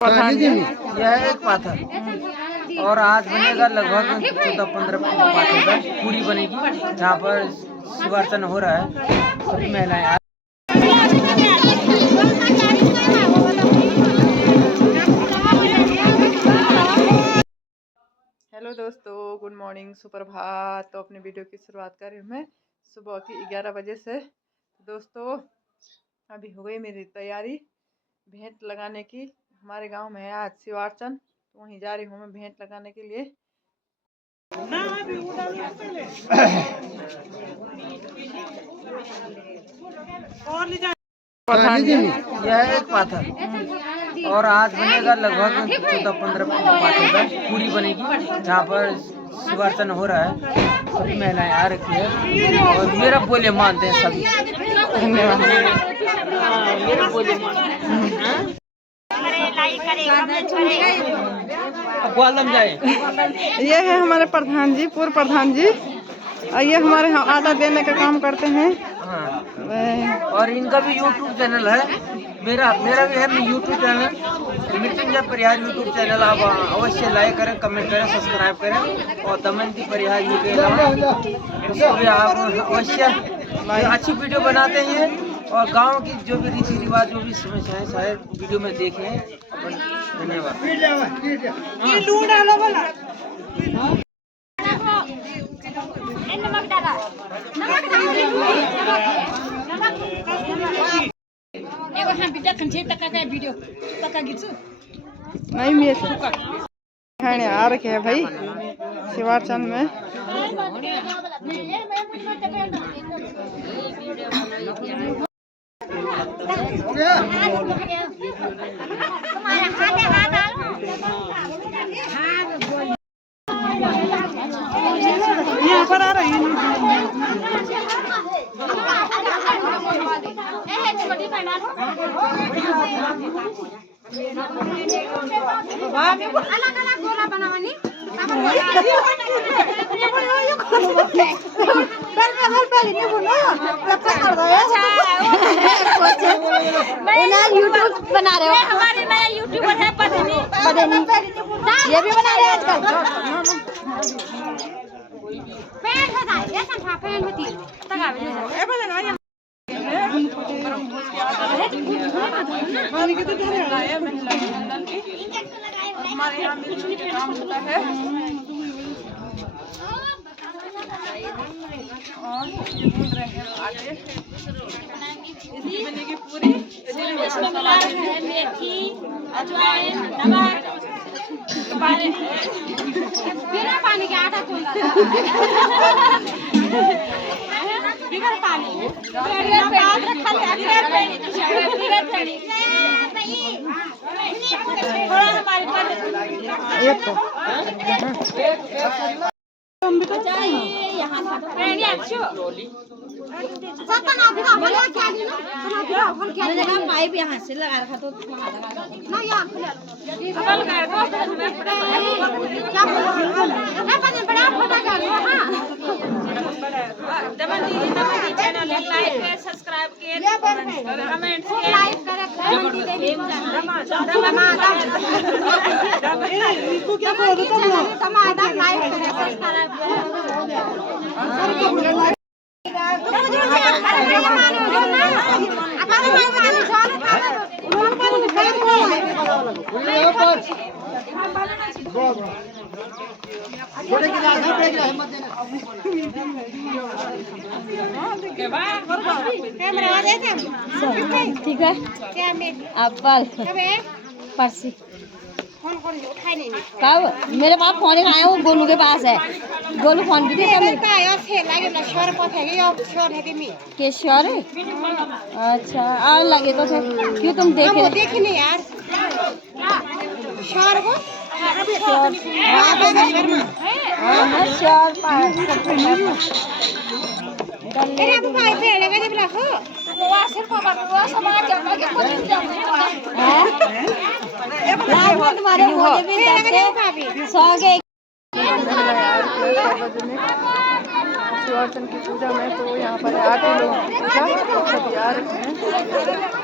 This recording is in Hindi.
प्रधान जी यह एक पाथर और आज बनेगा लगभग 14-15 पाथर पूरी बनेगी। यहाँ पर शिवार्चन हो रहा है, सभी महिलाएं। हेलो दोस्तों, गुड मॉर्निंग, सुप्रभात। तो अपने वीडियो की शुरुआत कर रही हूँ मैं सुबह की 11 बजे से। दोस्तों अभी हो गई मेरी तैयारी भेंट लगाने की। हमारे गांव में है आज शिवार्चन, तो वहीं जा रही हूँ मैं भेंट लगाने के लिए। प्रधान जी यह एक पाथर और आज बनेगा लगभग 14-15 पाथर पूरी बनेगी। यहाँ पर शिवार्चन हो रहा है, सभी महिलाएं आ रखी है और मेरा बोले मानते हैं सभी। धन्यवाद। मेरा बोले ये है हमारे प्रधान जी, पूर्व प्रधान जी, और ये हमारे यहाँ आटा देने का काम करते हैं। और इनका भी यूट्यूब चैनल है, मेरा भी है यूट्यूब चैनल, मृत्युंजय परिहार यूट्यूब चैनल। आप अवश्य लाइक करें, कमेंट करें, सब्सक्राइब करें। और दमयंती परिहार उसको भी आप अवश्य अच्छी वीडियो बनाते हैं और गांव की जो भी रीति रिवाज, जो भी समस्याएं शायद वीडियो में देखें। धन्यवाद। नहीं मैं खाने आ रखे है भाई शिवार्चन में। यहाँ पर आ रही है यूट्यूब बना रहे हो। हमारे नया यूट्यूबर है पढ़नी ये भी बना रहे हैं आजकल। हमारे यहाँ मिलजुल के काम होता है और ये भून रहे हैं आगे। इसकी बनेगी पूरी। इसमें मिला है मेथी, अजवाइन, नमक, बिना पानी के आटा गूंद बिना पानी थोड़ा पाइप यहाँ से लगा रखा तो चैनल लाइक सब्सक्राइब कमेंट ठीक है। एप्पल परसी कब मेरे पास फोन आया, वो गोलू के पास है। गोलू फोन भी देता के श्योर है। अच्छा और लगे तो थे क्यों तुम देखे नहीं यार श्योर को शिवार्चन की पूजा में। तो यहाँ पर आते लोग पूजा सब आ रखे हैं।